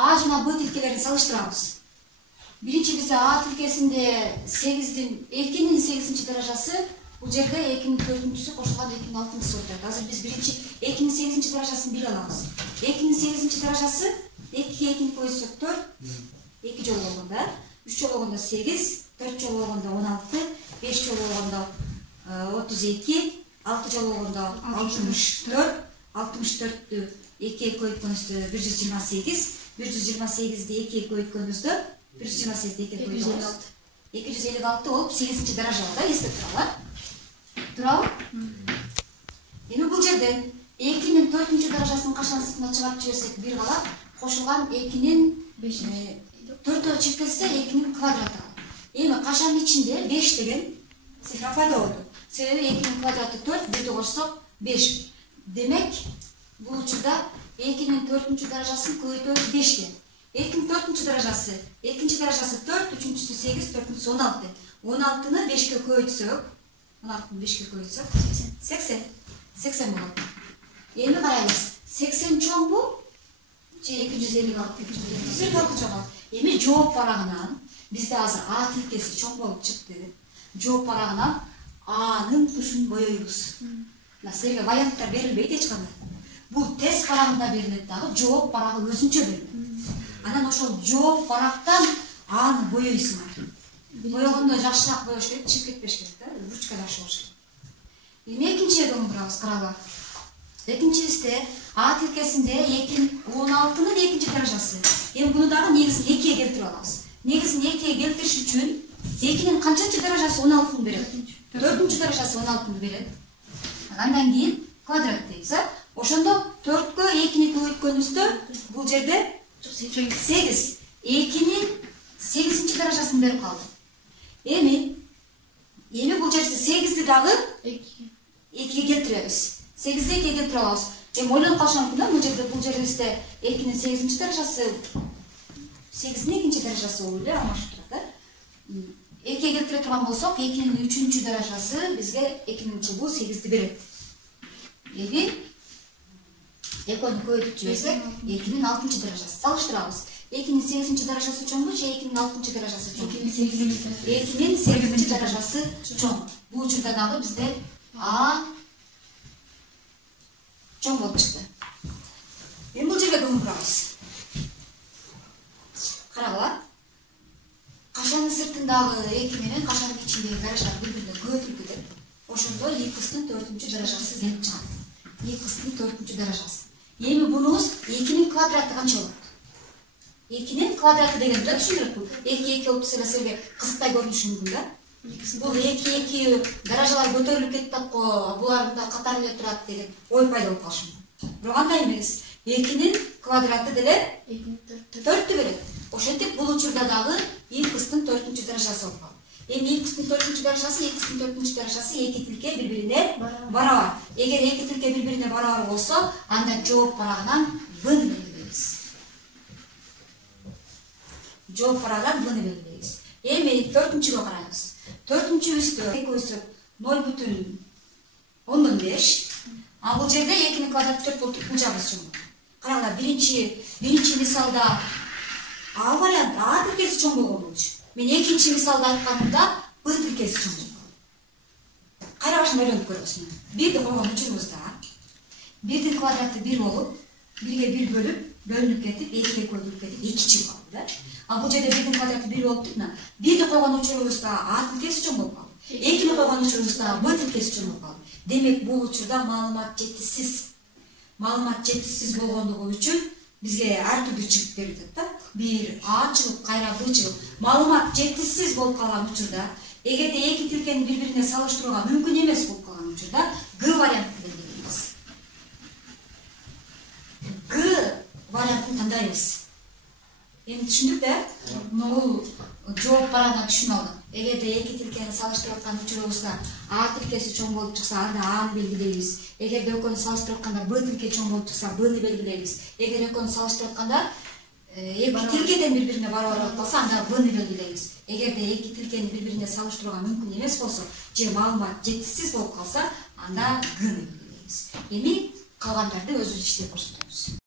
А жана Б тилкелерин салыштырабыз. Биринчи бизде А тилкесинде 8-дин 2-нин 8-чи даражасы, бул жерде 2-нин 4-чүсү кошулган 2-нин 6-чысы отурат. Азыр биз биринчи 2-нин 8-чи даражасын биле алабыз. 2-нин 8-чи даражасы 2-ге 2-ни койсок 4, 2 жолу болгондо, 3 жолу болгондо 8, 4 жолу болгондо 16, 5 жолу болгондо 32, 6 жолу болгондо 64, 64'tü 2'ye koyduğunuzda 128, 128'de 2'ye koyduğunuzda 128'de 2'ye koyduğunuzda 256 olup 8. darajada esnep turalar. Turabı? Endi bu жерден 2'nin 4. darajasının kaçansıkına çıkarıp çevirsek bir kala koşulgan 2'nin 4'e çiftleşse 2'nin kvadratı. Endi kaçanın içinde 5 degen sifra fayda oldu. Sebebi 2'nin kvadratı 4, bir de koşsak 5. Demek bu uçurda 2'nin 4. darajasını koyuyoruz 5'te. 2'nin 4. darajası, 2. darajası 4, 3'üncüsü 8, 4'üncüsü 16. 16'nı 5'e koyuyorsak, 16'nı 5'e koyuyorsak 80. 80 olur. Endi karayız. 80 çoğun bu, 256, 256 çoğun. Endi жооп barağından, bizde hazır A tilkesi çoğun bolup çıktı. Жооп barağından A'nın tuşunu boyuyoruz. Sizlerge varianttар berilbeydi hiç kандай. Bu test barağında beriledi dağı, жооп barağı özünçe beriledi. Анан ошол жооп барактан A'ны boyoysуңар. Boyogондо жакшыраак боеш керек, чыгып кетпеш керек да, ручка жакшы болуш керек. Эми экинчиге доңдурабыз, карагыла. Экинчибизде А тилкесинде 16'нын 2. darajасы. Эми буну дагы негизин 2'ye келтирип алабыз. Негизин 2'ye келтириш үчүн 2'nin канчанчы darajасы 16'ны берет? 4. darajасы 16'ны берет. Андан кийин квадрат дейбиз, а? Ошондо 4кө 2'ни көбөйткөнүбүздө бул жерде 8. 2'nin 8. darajasını berip kaldı. Эми бул жерде 8'di дагы 2'ye келтиребиз. 8'di 2'ye келтире алабыз. Эми ойлонуп калышым мүмкүн да, бул жерде 2'nin 8. darajасы 8'nin 2. darajасы болуп эле алмашып турат да. 2'ye келтире турган болсок, 2'nin 3. darajасы бизге 2'nin чубу 8'di берет. Эми экөөнү көбөйтүп жиберсек, 2'nin 6. darajасы. Салыштырабыз. 2'nin 8. darajасы чоңбу же 2'nin 6. darajасы чоң? 2'nin 8. darajасы чоң. Бул учурда дагы бизде А чоң болуп чыкты. Эми бул жерге доңдурабыз. Карагыла. Кашанын сыртындагы 2 менен кашанын ичиндеги даражалар бири-бирине көбөйтүлүп кетет. Ошондо 2'nin 4. darajасы келип чыгат. 2'nin 4. darajасы. Эми бунубуз 2'nin квадраты канча болот? 2'nin квадраты деген да түшүнүрөт бул. 2 болуп турса силерге кызыктай көрүнүшү мүмкүн да. Бул 2 даражалар көтөрүлүп кетип аткы, булар да катар эле турат деген ой пайда болуп калышы мүмкүн. Бирок андай эмес. 2'nin квадраты деле 4'тү берет. Ошентип бул учурда дагы 2'nin 4. darajасы болуп калды. Эми 2'nin 4. darajасы, 2'nin 4. darajасы 2 тилке бири-бирине барабар. Эгер 2 тилке бири-бирине барабар болсо, анда жооп барагынан Б'ны белгилейбиз. Жооп барагынан Б'ны белгилейбиз. Эми 4-чүгө карайбыз. 4-чүбүздө экөөсү 0,5. А бул жерде 2'nin квадраты 4 болуп бул жагы чоң. Караңдар, биринчи мисалда А вариант А тилкеси чоң болгон болчу. Мен экинчи мисалда айтканымда Б тилкеси чоң болгон. Кайра башында ойлонуп көрөбүз. 1ди койгон учурубузда 1'din квадраты 1 болуп, 1'ge 1 бөлүнүп кетип, 2'ge көбөйүп кетип 2 чыгып калды да. А бул жерде 1'din квадраты 1 болуп турган. 1'ди койгон учурубузда А тилкеси чоң болуп калды. 2'ни койгон учурубузда Б тилкеси чоң болуп калды. Демек бул учурда маалымат жетишсиз. Маалымат жетишсиз болгондугу үчүн бизге ар түрдүү чыгып берилет да. 1 А чыгып, кайра Б чыгып. Маалымат жетишсиз болуп калган учурда, эгерде 2 тилкени бири-бирине салыштырууга мүмкүн эмес болуп калган учурда, Г вариантын белгилейбиз. Г вариантын тандайбыз. Эми түшүндүк да? Бул жооп барагынан түшүнүп алдык. Эгерде 2 тилкени салыштырып аткан учурубузда А тилкеси чоң болуп чыкса, анда Аны белгилейбиз. Эгерде экөөнү салыштырып атканда Б тилке чоң болуп чыкса, Б'ны белгилейбиз. Эгер экөөнү салыштырып атканда 2 тилкеден бири-бирине барабар болуп калса, анда Б'ны белгилейбиз. Эгерде 2 тилкени бири-бирине салыштырууга мүмкүн эмес болсо, же маалымат жетишсиз болуп калса, анда Г'ны белгилейбиз. Эми калгандарды өзүбүз иштеп көрсөтөбүз.